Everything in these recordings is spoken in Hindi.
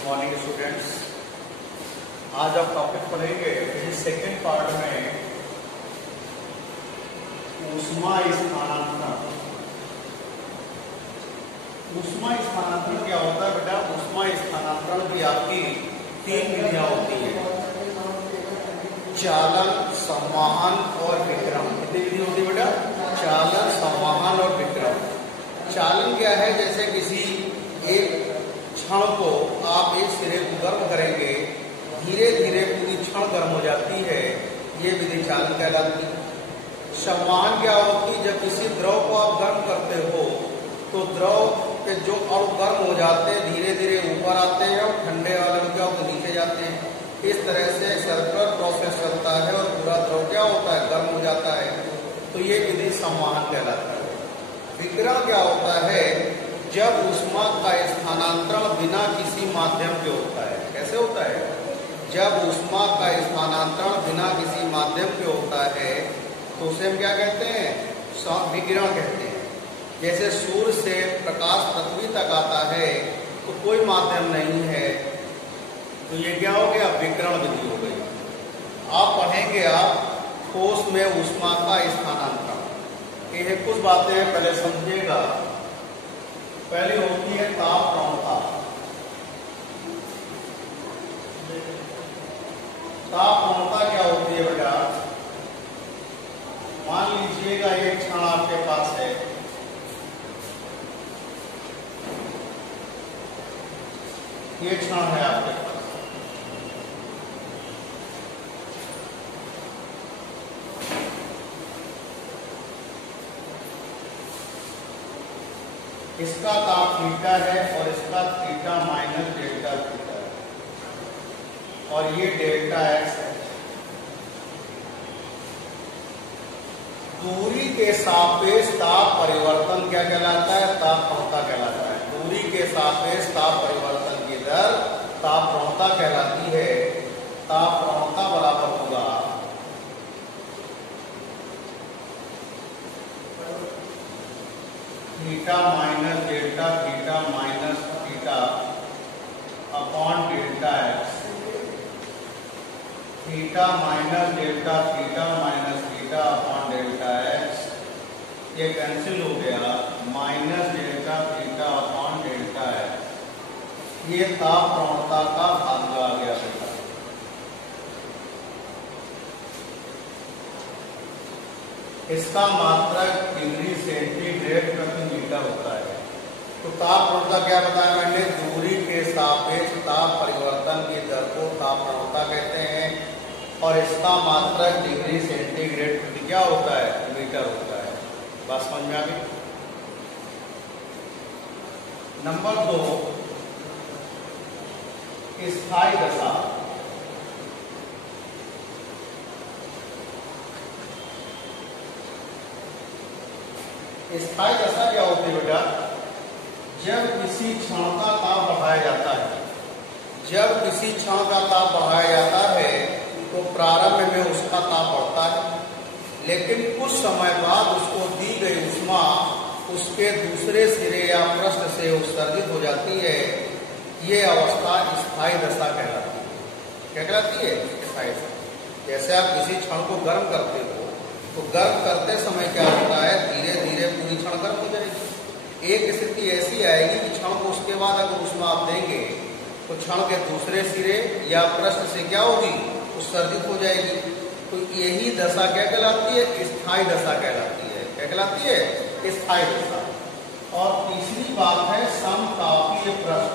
Good morning students. आज आप टॉपिक पढ़ेंगे फिजिक्स सेकेंड पार्ट में ऊष्मा स्थानांतरण। ऊष्मा स्थानांतरण क्या होता है बेटा? ऊष्मा स्थानांतरण की आपकी तीन विधियां होती है, चालन, संवहन और विकिरण। कितनी विधि होती है बेटा? चालन, संवहन और विकिरण। चालन क्या है? जैसे किसी एक क्षण को आप एक सिरे को गर्म करेंगे, धीरे धीरे पूरी क्षण गर्म हो जाती है, ये विधि चालन कहलाती है। संवहन क्या होती है? जब किसी द्रव को आप गर्म करते हो तो द्रव के जो अणु गर्म हो जाते हैं धीरे धीरे ऊपर आते हैं और ठंडे वाले क्या होते हैं नीचे जाते हैं। इस तरह से सर्कुलर प्रोसेस चलता है और पूरा द्रव क्या होता है? गर्म हो जाता है। तो ये विधि संवहन कहलाता है। विकिरण क्या होता है? जब ऊष्मा का स्थानांतरण बिना किसी माध्यम के होता है। कैसे होता है? जब ऊष्मा का स्थानांतरण बिना किसी माध्यम के होता है तो उसे हम क्या कहते हैं? विकिरण कहते हैं। जैसे सूर्य से प्रकाश पृथ्वी तक आता है तो कोई माध्यम नहीं है, तो ये क्या हो गया? विकिरण विधि हो गई। आप पढ़ेंगे आप ठोस में ऊष्मा का स्थानांतरण। ये कुछ बातें पहले समझिएगा। पहली होती है ताप प्रवणता। ताप प्रवणता क्या होती है बेटा? मान लीजिएगा एक क्षण आपके पास है, ये क्षण है आपके पास, इसका ताप थीटा है और इसका थीटा माइनस डेल्टा थीटा है और ये डेल्टा एक्स है। दूरी के सापेक्ष ताप परिवर्तन क्या कहलाता है? ताप प्रवणता कहलाता है। दूरी के सापेक्ष ताप परिवर्तन की दर ताप प्रवणता कहलाती है। ताप प्रवणता बराबर होगा theta minus delta theta minus theta upon delta x. Theta minus delta theta minus theta upon delta x, ये कैंसिल हो गया। Minus delta theta upon delta x, ये ताप प्रवणता का भाग आ गया बेटा। इसका मात्रक डिग्री सेंटीग्रेड प्रति मीटर होता है। तो ताप प्रवणता क्या बताया मैंने? दूरी के सापेक्ष ताप परिवर्तन की दर को ताप प्रवणता कहते हैं और इसका मात्रक डिग्री सेंटीग्रेड प्रति क्या होता है? मीटर होता है। बात समझ में आ गई? नंबर 2, स्थायी दशा। स्थायी दशा क्या होती है बेटा? जब किसी क्षण का ताप बढ़ाया जाता है, जब किसी क्षण का ताप बढ़ाया जाता है तो प्रारंभ में उसका ताप बढ़ता है, लेकिन कुछ समय बाद उसको दी गई ऊष्मा उसके दूसरे सिरे या पृष्ठ से उत्सर्जित हो जाती है। ये अवस्था स्थायी दशा कहलाती है। क्या कहलाती है? स्थायी दशा। जैसे आप किसी क्षण को गर्म करते हो तो गर्म करते समय क्या होता है? धीरे धीरे पूरी क्षण गर्म हो जाएगी। एक स्थिति ऐसी आएगी कि क्षण को उसके बाद अगर ऊष्मा आप देंगे तो क्षण के दूसरे सिरे या पृष्ठ से क्या होगी? उत्सर्जित हो जाएगी। तो यही दशा क्या कहलाती है? स्थायी दशा कहलाती है। क्या कहलाती है? स्थायी दशा। और तीसरी बात है समतापीय पृष्ठ।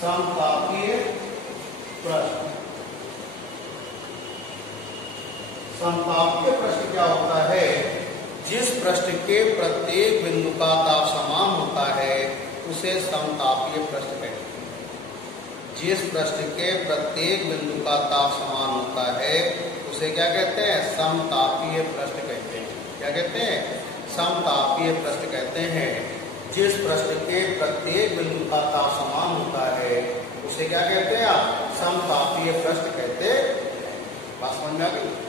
समतापीय पृष्ठ। समतापीय पृष्ठ क्या होता है? जिस पृष्ठ के प्रत्येक बिंदु का ताप समान होता है उसे समतापीय पृष्ठ कहते हैं। जिस पृष्ठ के प्रत्येक बिंदु का ताप समान होता है उसे क्या कहते हैं? समतापीय पृष्ठ कहते हैं। क्या कहते हैं? समतापीय पृष्ठ कहते हैं। जिस पृष्ठ के प्रत्येक बिंदु का ताप समान होता है उसे क्या कहते हैं? आप समतापीय पृष्ठ कहते हैं। बात समझ में आ गई?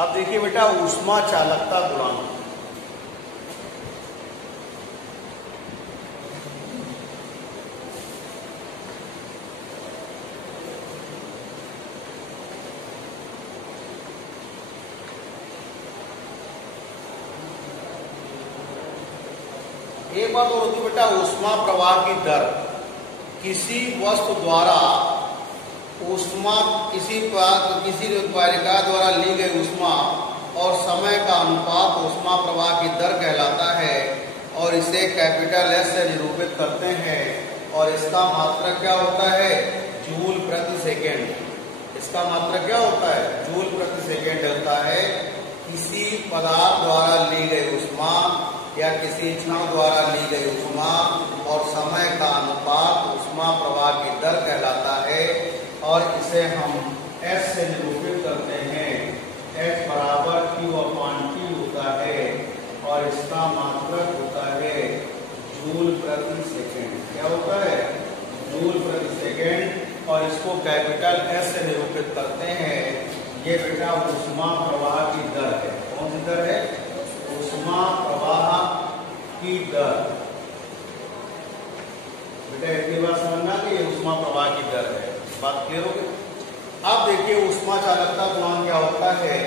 अब देखिए बेटा ऊष्मा चालकता गुणांक। एक बात और होती है बेटा ऊष्मा प्रवाह की दर। किसी वस्तु द्वारा ऊष्मा किसी बालिका द्वारा ली गई ऊष्मा और समय का अनुपात ऊष्मा प्रवाह की दर कहलाता है और इसे कैपिटल एस से निरूपित करते हैं और इसका मात्रक क्या होता है? जूल प्रति सेकेंड। इसका मात्रक क्या होता है? जूल प्रति सेकेंड होता है। किसी पदार्थ द्वारा ली गई ऊष्मा या किसी क्षण द्वारा ली गई ऊष्मा और समय का अनुपात ऊष्मा प्रवाह की दर कहलाता है और इसे हम S से निरूपित करते हैं। H बराबर Q/T होता है और इसका मात्रक होता है जूल प्रति सेकेंड। क्या होता है? जूल प्रति सेकेंड और इसको कैपिटल S से निरूपित करते हैं। ये बेटा ऊष्मा प्रवाह की दर है। कौन सी दर है? ऊष्मा प्रवाह की दर। बेटा एक बात समझना कि ये ऊष्मा प्रवाह की दर है। बात क्लियर हो गई? अब देखिए ऊष्मा चालकता गुणांक क्या होता है?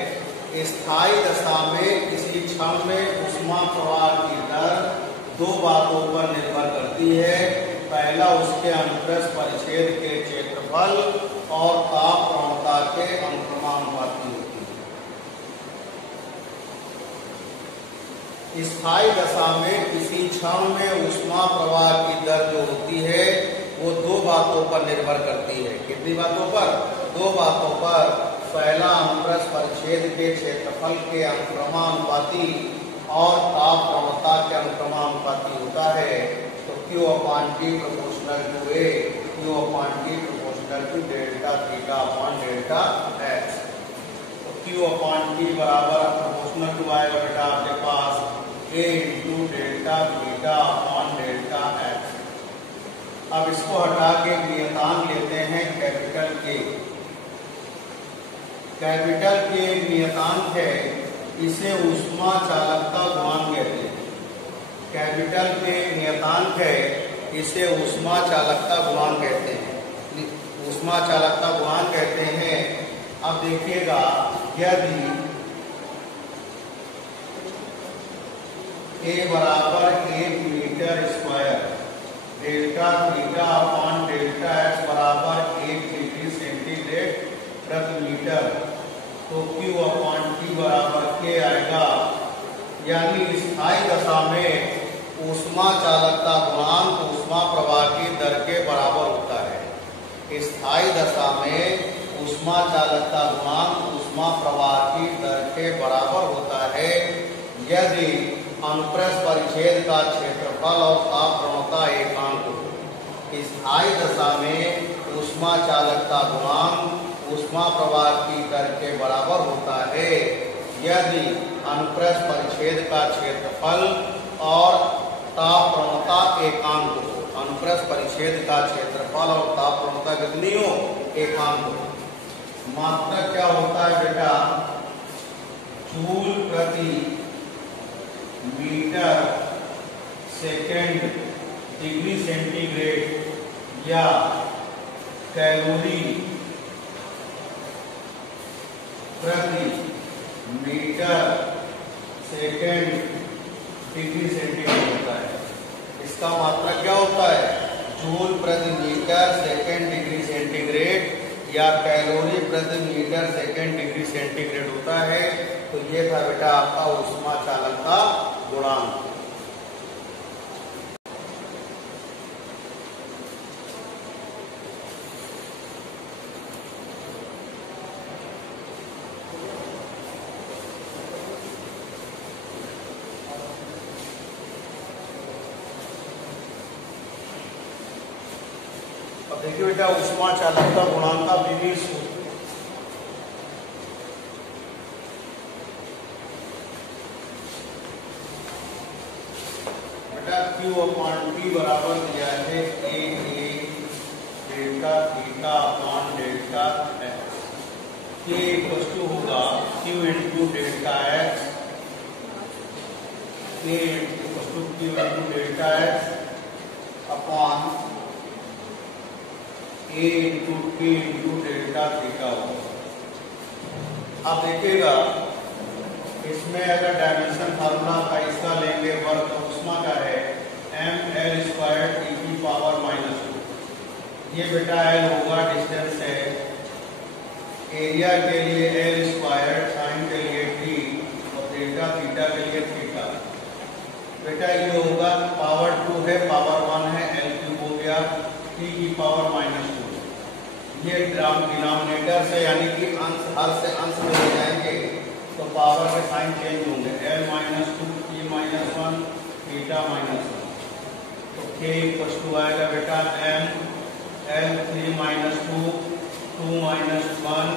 स्थायी दशा में किसी क्षण में ऊष्मा प्रवाह की दर दो बातों पर निर्भर करती है। पहला उसके अनुप्रस्थ परिच्छेद के क्षेत्रफल और ताप प्रवणता के अनुक्रमानुपाती होती है। स्थायी दशा में किसी क्षण में ऊष्मा प्रवाह की दर जो होती है वो दो बातों पर निर्भर करती है। कितनी बातों पर? दो बातों पर। पहला अनुप्रस्थ परिच्छेद के क्षेत्रफल के अनुक्रमानुपाती और ताप प्रवणता के अनुक्रमानुपाती होता है। तो Q/T proportional to A, Q/T proportional to delta theta upon delta x। तो Q/T बराबर प्रोपोर्शनल टू आएगा बेटा आपके पास A into delta theta upon delta x। अब इसको हटा के नियतांक लेते हैं कैपिटल के। कैपिटल के एक नियतांक है, इसे ऊष्मा चालकता गुणांक कहते हैं। कैपिटल के एक नियतांक है, इसे ऊष्मा चालकता गुणांक कहते हैं। ऊष्मा चालकता गुणांक कहते हैं। अब देखिएगा यदि A बराबर 1 metre square delta theta upon delta x बराबर 1 डिग्री सेंटीग्रेड प्रति मीटर, तो Q/T बराबर K आएगा। यानी स्थायी दशा में ऊष्मा चालकता गुणांक ऊष्मा प्रवाह की दर के बराबर होता है। स्थायी दशा में ऊष्मा चालकता गुणांक ऊष्मा प्रवाह की दर के बराबर होता है यदि अनुप्रस्थ परिच्छेद का क्षेत्रफल और ताप प्रवणता एकांक हो। स्थायी दशा में ऊष्मा चालकता गुणांक ऊष्मा प्रवाह की दर के बराबर होता है यदि अनुप्रस्थ परिच्छेद का क्षेत्रफल और ताप प्रवणता एकांक हो। अनुप्रस्थ परिच्छेद का क्षेत्रफल और ताप प्रवणता कितनी हो? एकांक हो। मात्रक क्या होता है बेटा? जूल प्रति मीटर सेकेंड डिग्री सेंटीग्रेड या कैलोरी प्रति मीटर सेकेंड डिग्री सेंटीग्रेड होता है। इसका मात्रक क्या होता है? जूल प्रति मीटर सेकेंड डिग्री सेंटीग्रेड या कैलोरी प्रति मीटर सेकेंड डिग्री सेंटीग्रेड होता है। तो ये था बेटा आपका ऊष्मा चालकता गुणांक। अब देखिए बेटा ऊष्मा चालकता गुणांक का विविध सूत्र। Q/T बराबर दिया है A delta theta upon delta x। K equal to होगा Q into delta x, K equal to Q into delta x upon A into K into delta theta होगा। आप देखिएगा इसमें अगर डायमेंशन फार्मूला का इसका लेंगे वर्क ऊष्मा का है ml² e की पावर -2। ये बेटा l होगा डिस्टेंस है, एरिया के लिए l², साइन के लिए t और डेल्टा थीटा के लिए थीटा। बेटा ये होगा पावर 2 है, पावर 1 है, l³ हो गया t की पावर -2। ये डिनोमिनेटर से यानी कि अंश हर से अंश में हो जाएंगे तो पावर के साइन चेंज होंगे, l-2 t -1 थीटा -1। तो k इक्वल टू आएगा बेटा m l3 -2 2 -1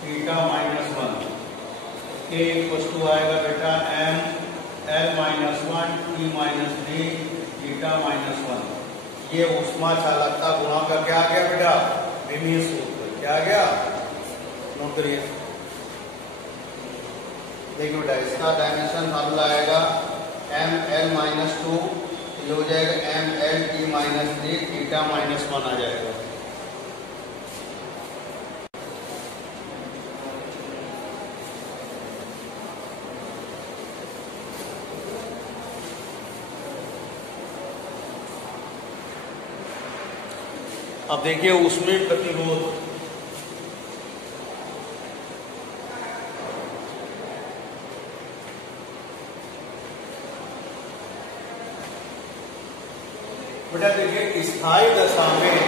theta -1। k equal to आएगा बेटा m l-1 t -3 थीटा -1। ये ऊष्मा चालकता गुणा का क्या आ गया बेटा, विमीय सूत्र। क्या आ गया, नोट करिए। देखिए बेटा इसका डायमेंशन फार्मूला आएगा ml-2, ये हो जाएगा ml-t-3 थीटा -1 आ जाएगा। अब देखिए उसमें प्रतिरोध, बेटा देखिए स्थायी दशा में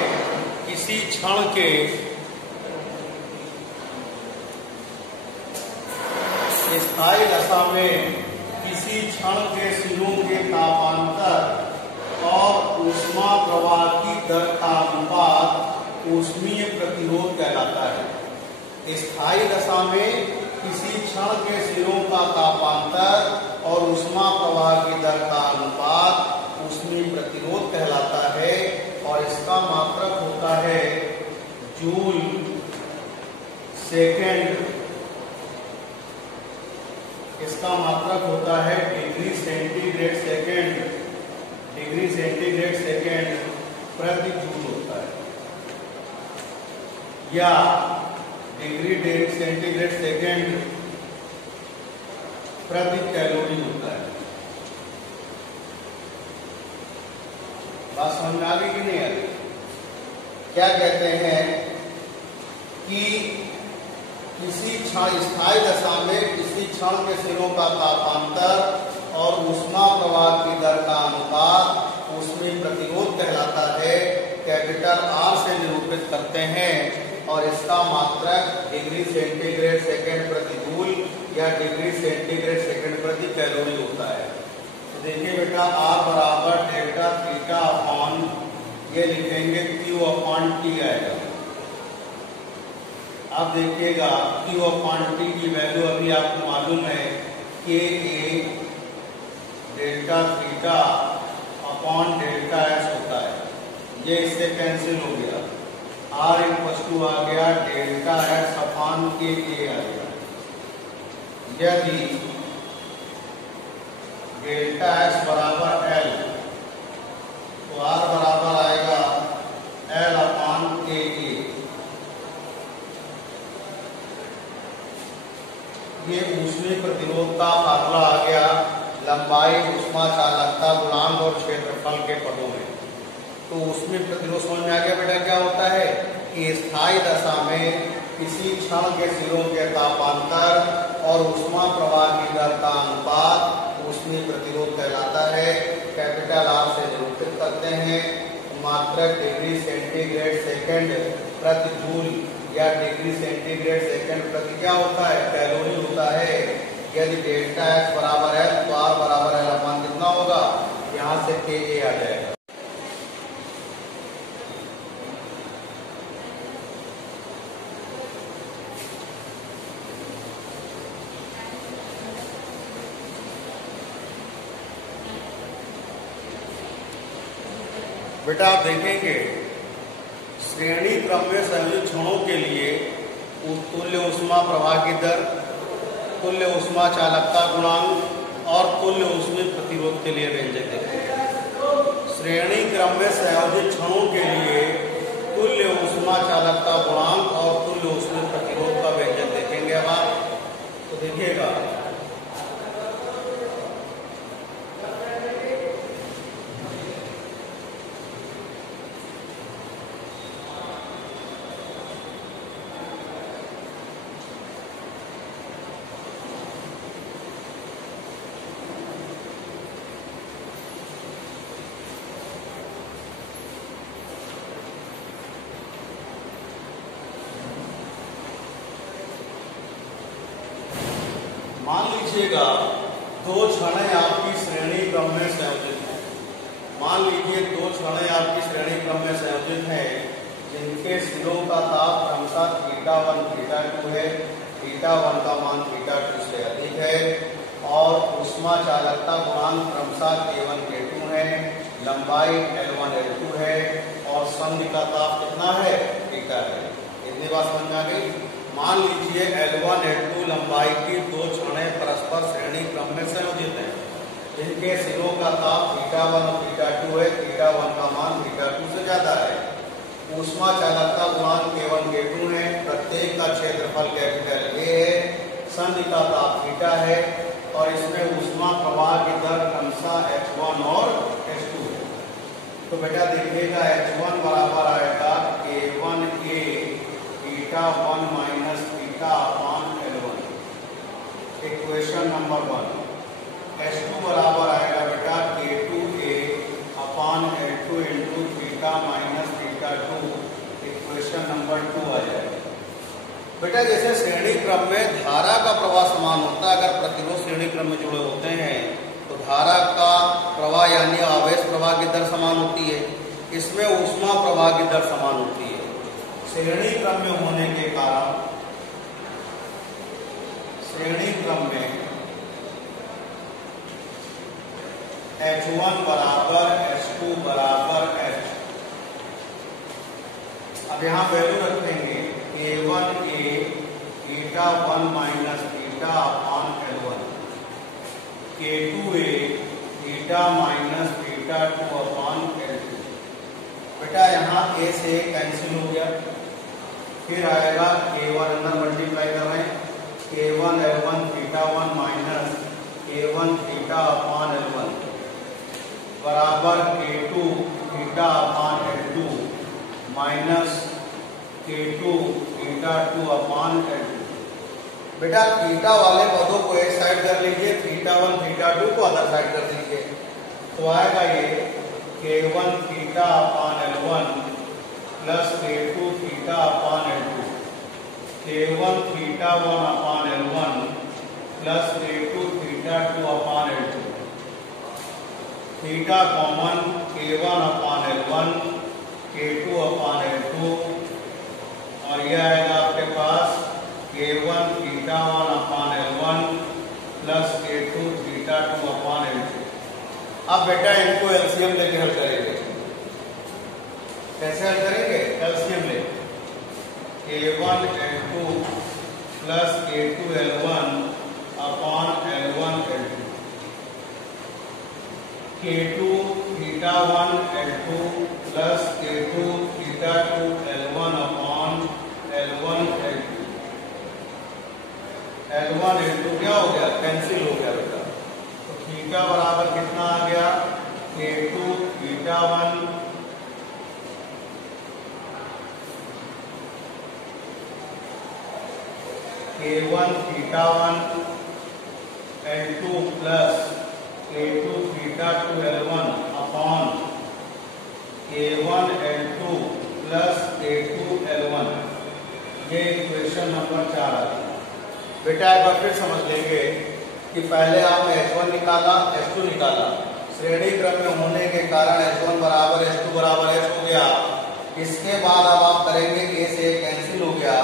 किसी क्षण के सिरों के तापांतर और ऊष्मा प्रवाह की दर का अनुपात ऊष्मीय प्रतिरोध कहलाता है। स्थायी दशा में किसी क्षण के सिरों का तापांतर और ऊष्मा प्रवाह की दर का अनुपात ऊष्मीय प्रतिरोध कहलाता है और इसका मात्रक होता है जूल सेकेंड। इसका मात्रक होता है डिग्री सेंटीग्रेड सेकेंड प्रति जूल होता है, या डिग्री सेंटीग्रेड सेकेंड प्रति कैलोरी होता है। बात समझ में आ गई कि नहीं आ गई? क्या कहते हैं कि किसी क्षण स्थायी दशा में किसी क्षण के सिरों का तापांतर और ऊष्मा प्रवाह की दर का अनुपात ऊष्मीय प्रतिरोध कहलाता है। कैपिटल R से निरूपित करते हैं और इसका मात्रक डिग्री सेंटीग्रेड सेकेंड प्रति जूल या डिग्री सेंटीग्रेड सेकेंड प्रति कैलोरी होता है। तो देखिए बेटा R बराबर डेल्टा थीटा अपॉन ये लिखेंगे Q अपॉन T आएगा। अब देखिएगा Q अपॉन T की वैल्यू अभी आपको मालूम है Ka delta theta upon delta S होता है। ये इससे कैंसिल हो गया, R इक्वल टू आ गया डेल्टा S अपॉन Ka आ गया। यदि डेल्टा S बराबर L तो R बराबर आएगा L अपॉन Ka। ये ऊष्मीय प्रतिरोध का फार्मूला आ गया लंबाई, ऊष्मा चालकता गुणांक और क्षेत्रफल के पदों में। तो ऊष्मीय प्रतिरोध समझ में आ गया बेटा क्या होता है कि स्थायी दशा में किसी क्षण के सिरों के तापांतर और ऊष्मा प्रवाह की दर का अनुपात ऊष्मीय प्रतिरोध कहलाता है। कैपिटल R से निरूपित करते हैं। मात्रक डिग्री सेंटीग्रेड सेकेंड प्रति जूल या डिग्री सेंटीग्रेड सेकेंड प्रति क्या होता है, कैलोरी होता है। यदि डेल्टा S बराबर है तो R बराबर है मान कितना होगा, यहाँ से Ka आ जाएगा। बेटा आप देखेंगे श्रेणी क्रम में संयुक्त क्षणों के लिए तुल्य ऊष्मा प्रवाह दर, तुल्य ऊष्मा चालकता गुणांक और तुल्य ऊष्मीय प्रतिरोध के लिए व्यंजक देखेंगे। श्रेणी क्रम में संयोजित क्षणों के लिए तुल्य ऊष्मा चालकता गुणांक और तुल्य ऊष्मीय प्रतिरोध का व्यंजक देखेंगे। अब आप तो देखिएगा, मान लीजिएगा दो क्षणें आपकी श्रेणी क्रम में संयोजित है। मान लीजिए दो क्षणें आपकी श्रेणी क्रम में संयोजित है जिनके सिरों का ताप क्रमशः θ1 θ2 है, θ1 का मान θ2 से अधिक है और ऊष्मा चालकता गुणांक क्रमशः K1 K2 है, लंबाई L1 L2 है और संधि का ताप कितना है, θ है। इतनी बात समझ में आ गई। मान लीजिए L1 L2 लंबाई की दो क्षणें परस्पर श्रेणी क्रम में संयोजित हैं जिनके सिरों का ताप θ1 और θ2 है, θ1 का मान θ2 से ज्यादा है। ऊष्मा चालकता गुणांक K1 K2 है, प्रत्येक का क्षेत्रफल कैपिटल A है, संधि का ताप θ है और इसमें ऊष्मा प्रवाह की दर क्रमशः H1 और H2 है। तो बेटा देखिएगा H1 बराबर आएगा K1A θ1 माइनस θ अपान L1, इक्वेशन नंबर 1। H2 बराबर आएगा बेटा K2A upon L2 into θ minus θ2, equation number 2 आ जाएगा। बेटा जैसे श्रेणी क्रम में धारा का प्रवाह समान होता है, अगर प्रतिरोध श्रेणी क्रम में जुड़े होते हैं तो धारा का प्रवाह यानी आवेश प्रवाह की दर समान होती है, इसमें ऊष्मा प्रवाह की दर समान होती है। श्रेणी क्रम में होने के कारण श्रेणी क्रम में H1 बराबर H2 बराबर H। अब यहाँ वैल्यू रखेंगे K1A θ1 माइनस θ अपान L1, K2A θ माइनस θ2 अपान L2। बेटा यहाँ A से कैंसिल हो गया, फिर आएगा K1 अंदर मल्टीप्लाई कर रहे हैं, K1 L1 θ1 माइनस K1 θ अपान L1 बराबर K2 θ अपान L2 माइनस K2 θ2 अपान L2। बेटा थीटा वाले पदों को एक साइड कर लीजिए, θ1 θ2 को अदर साइड कर दीजिए, तो आएगा ये K1 θ अपान L1 प्लस K2 θ अपान L2, K1 θ1 अपान L1 प्लस K2 θ2 अपान L2। थीटा कॉमन K1 अपान L1, K2 अपान L2 और यह आएगा आपके पास K1 θ1 अपान L1 प्लस K2 θ2 अपान L2। अब बेटा इनको एलसीएम लेके हल करेंगे। कैसे हल करेंगे? एलसीएम ले K1 L2 plus K2 L1 अपान L1 L2, K2 θ1 L2 plus K2 θ2 L1 अपान L1 L2। L1 L2 क्या हो गया? कैंसिल हो गया बेटा। तो थीटा बराबर कितना आ गया? K2 θ1 K1 θ1 L2 plus K2 θ2 L1 upon K1 L2 plus K2 L1। ये इक्वेशन नंबर 4 है। बेटा एक बार फिर समझ लेंगे कि पहले आपने H1 निकाला, H2 निकाला, श्रेणी क्रम में होने के कारण H1 बराबर H2 बराबर H हो गया। इसके बाद अब आप करेंगे A से कैंसिल हो गया,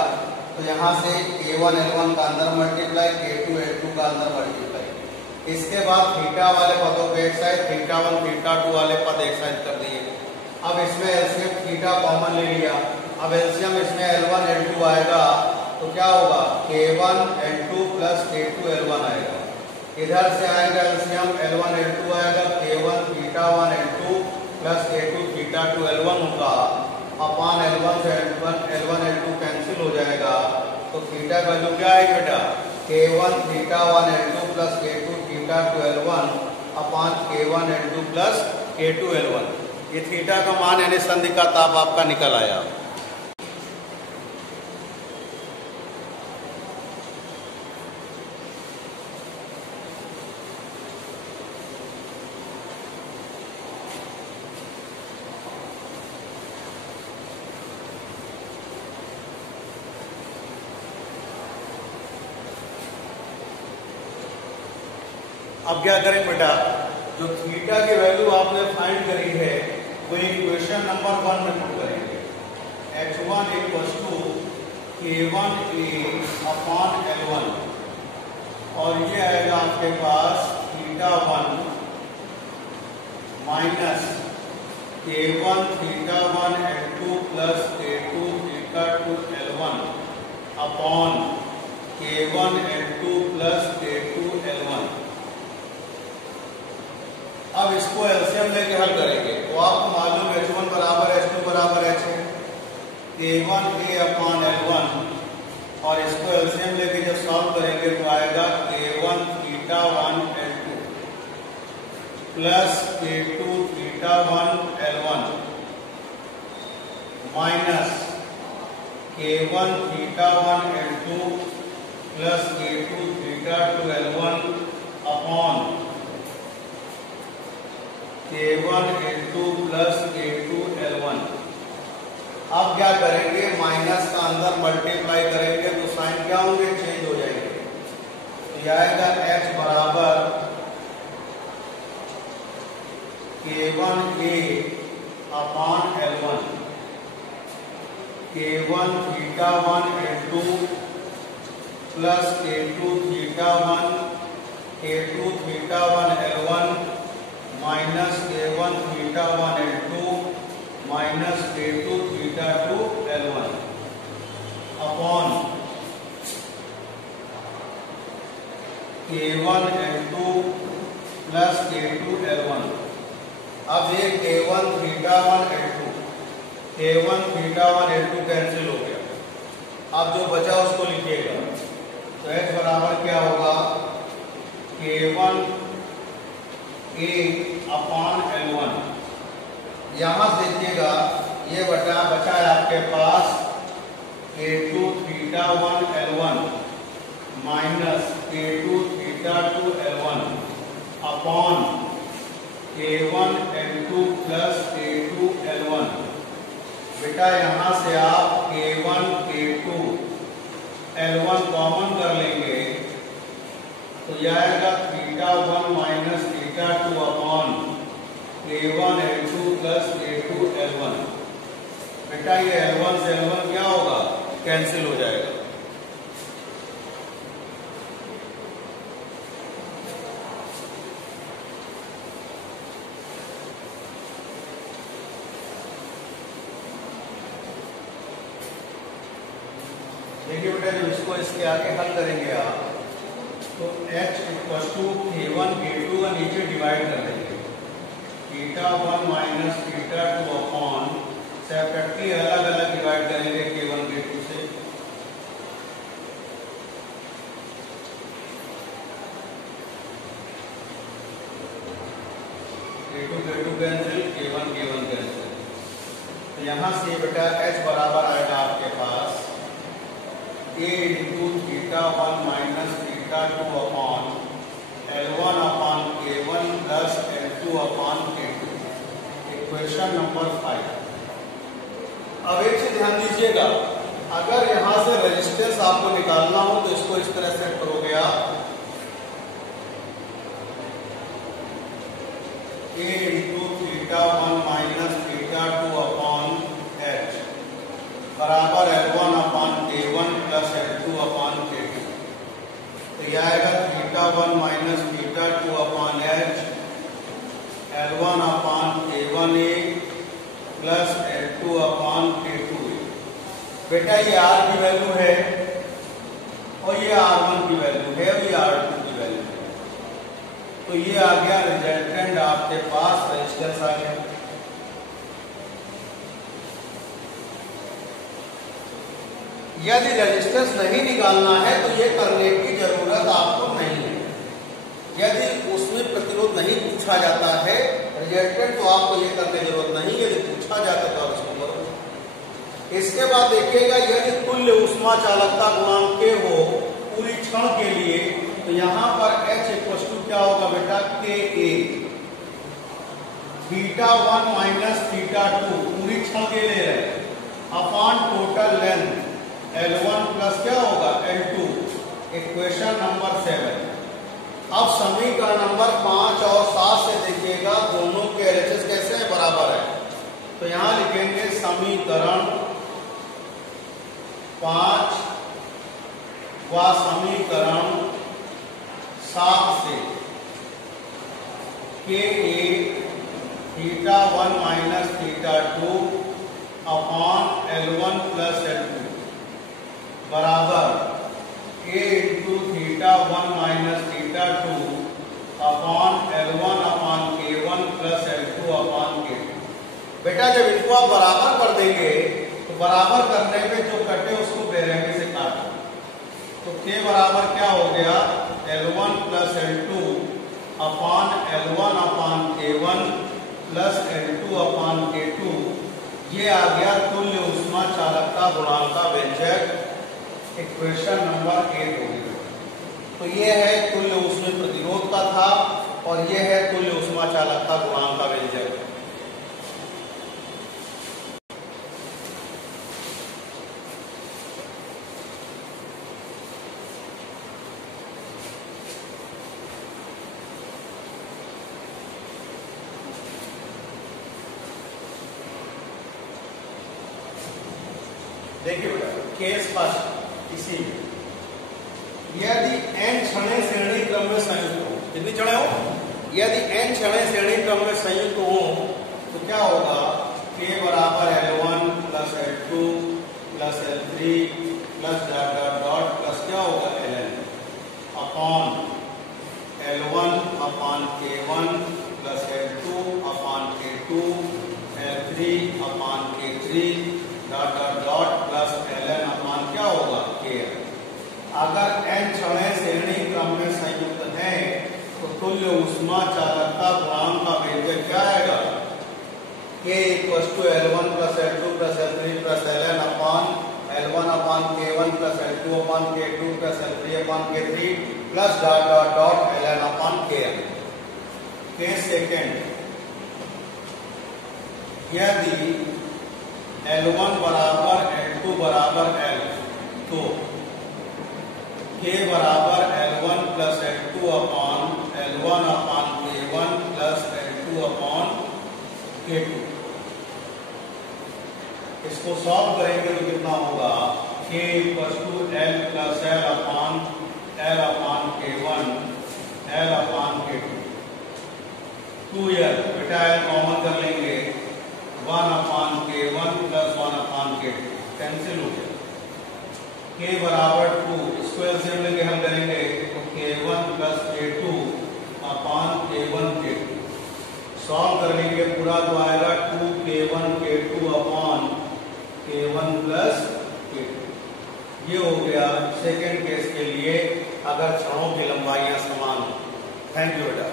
तो यहाँ से K1 L1 का अंदर मल्टीप्लाई, K2 L2 का अंदर मल्टीप्लाई। इसके बाद थीटा वाले पदों को एक साइड, θ1 θ2 वाले पद एक साइड कर दिए। अब इसमें एलसीएम थीटा कॉमन ले लिया। अब एलसीएम इसमें L1 L2 आएगा तो क्या होगा K1 L2 plus K2 L1 आएगा। इधर से आएगा एलसीएम L1 L2 आएगा, K1 theta 1 L2 plus K2 theta 2 L1 होगा अपान L1 से L1 L2 कैंसिल हो जाएगा। तो थीटा का वैल्यू क्या आएगी बेटा K1 theta 1 L2 plus K2 theta 2 L1 अपान K1 L2 plus K2 L1। ये थीटा का मान यानी संधि का ताप आपका निकल आया। अब क्या करें बेटा, जो थीटा की वैल्यू आपने फाइंड करी है वो इक्वेशन नंबर 1 में पुट करेंगे। H1 equals to K1A upon L1 और ये आएगा आपके पास theta 1 minus K1 theta 1 L2 plus K2 theta 2 L1 upon K1 L2 plus K2 L1। अब इसको एलसीएम लेके हल करेंगे तो आपको मालूम है H1 बराबर H2 बराबर H है, K1A अपॉन L1 और इसको एलसीएम लेके जब सॉल्व करेंगे तो आएगा K1 theta 1 L2 plus K2 theta 1 L1 minus K1 theta 1 L2 plus K2 theta 2 L1 upon K1 L2 plus K2 L1। अब क्या करेंगे, माइनस का अंदर मल्टीप्लाई करेंगे तो साइन क्या होंगे, चेंज हो जाएंगे। तो यह आएगा H बराबर K1A upon L1 K1 theta 1 L2 plus K2 theta 1 K2 theta 1 L1 minus K1 theta 1 L2 minus K2 theta 2 L1 upon K1 L2 plus K2 L1। अब ये K1 theta 1 L2 K1 theta 1 L2 cancel हो गया। अब जो बचा उसको लिखिएगा तो H बराबर क्या होगा K1 A अपॉन L1। यहां से देखिएगा ये बचा है आपके पास K2 theta 1 L1 minus K2 theta 2 L1 upon K1 L2 plus K2 L1। बेटा यहां से आप K1 K2 L1 कॉमन कर लेंगे तो यह आएगा theta 1 minus theta 2 upon K1 L2 plus K2 L1। बेटा ये L1 से L1 क्या होगा, कैंसिल हो जाएगा। देखिए बेटा जब इसको इसके आगे हल करेंगे आप तो H equal to K1 K2 का नीचे डिवाइड कर देंगे theta 1 minus theta 2 upon separately अलग अलग डिवाइड करेंगे K1 K2 से। K2 K2 cancel, K1 K1 cancel. तो यहां से बेटा H बराबर आएगा आपके पास A into theta 1 minus theta 2 upon L1 upon K1 plus L2 upon K2। Equation number 5। अब एक चीज ध्यान दीजिएगा, अगर यहां से रेजिस्टेंस आपको निकालना हो तो इसको इस तरह से करोगे आप A into theta 1 minus theta 2 upon H बराबर L1 upon K1 plus L2 upon K2। तो यह आएगा theta 1 minus theta 2 upon H L1 upon K1A plus L2 upon K2A। बेटा ये R की वैल्यू है और ये R1 की वैल्यू है और ये R2 की वैल्यू है। तो ये आ गया रिजल्टेंट, आपके पास रेजिस्टेंस आ गया। यदि रेजिस्टेंस नहीं निकालना है तो ये करने की जरूरत आपको नहीं है। यदि उसमें प्रतिरोध नहीं पूछा जाता है रिजल्टेंट, तो आपको ये करने की जरूरत नहीं। यदि पूछा जाता तो आप इसको करो। इसके बाद देखिएगा, यदि तुल्य ऊष्मा चालकता गुणांक K हो पूरी क्षण के लिए, तो यहां पर H इक्वल क्या होगा बेटा, KA θ1 माइनस θ2 पूरी क्षण के लिए है upon total length L1 plus क्या होगा L2। Equation number 7। अब समीकरण नंबर 5 और 7 से देखिएगा दोनों के LHS कैसे हैं, बराबर है। तो यहां लिखेंगे समीकरण 5 व समीकरण 7 से KA θ1 minus θ2 upon L1 plus L2 बराबर A into θ1 minus θ2 upon L1 upon K1 plus L2 upon K2। बेटा जब इनको आप बराबर कर देंगे तो बराबर करने पे जो कटे उसको बेरहमी से काट दो। तो K बराबर क्या हो गया, L1 plus L2 upon L1 upon K1 plus L2 upon K2। ये आ गया तुल्य ऊष्मा चालकता गुणांक का व्यंजक। इक्वेशन नंबर 8 हो गई। तो ये है तुल्य ऊष्मीय प्रतिरोध का था और ये है तुल्य ऊष्मा चालकता गुणांक का व्यंजक। देखिए बेटा, केस फर्स्ट इसी में यदि n क्षणें श्रेणी क्रम में संयुक्त हो, कितनी क्षणें हो, यदि n क्षणें श्रेणी क्रम में संयुक्त हो तो क्या होगा, K बराबर L1 plus L2 plus L3 plus dot dot dot plus क्या होगा Ln upon L1 upon K1 plus L2 upon K2 L3 upon K3 dot dot dot plus Ln upon क्या होगा Kn। अगर n क्षणें श्रेणी क्रम में संयुक्त है तो तुल्य ऊष्मा चालकता गुणांक का व्यंजक क्या आएगा, K equal to L1 plus L2 plus L3 plus Ln upon L1 upon K1 plus L2 upon K2 plus L3 upon K3 plus dot dot dot Ln upon Kn। Case second, यदि L1 बराबर L2 बराबर L, तो K बराबर L1 plus L2 upon L1 upon K1 plus L2 upon K2। इसको सॉल्व करेंगे तो कितना होगा, K equal to L plus L upon K1 L upon K2। 2L बेटा L कॉमन कर लेंगे, 1 upon K1 plus 1 upon K2 cancel हो गया। K बराबर 2, इसको एलसीएम लेके हम करेंगे तो K1 plus K2 upon K1 K2। Solve कर लेंगे पूरा तो आएगा 2K1 K2 upon K1 plus K2। ये हो गया सेकेंड केस के लिए अगर क्षणों की लंबाइयां समान हो। थैंक यू बेटा।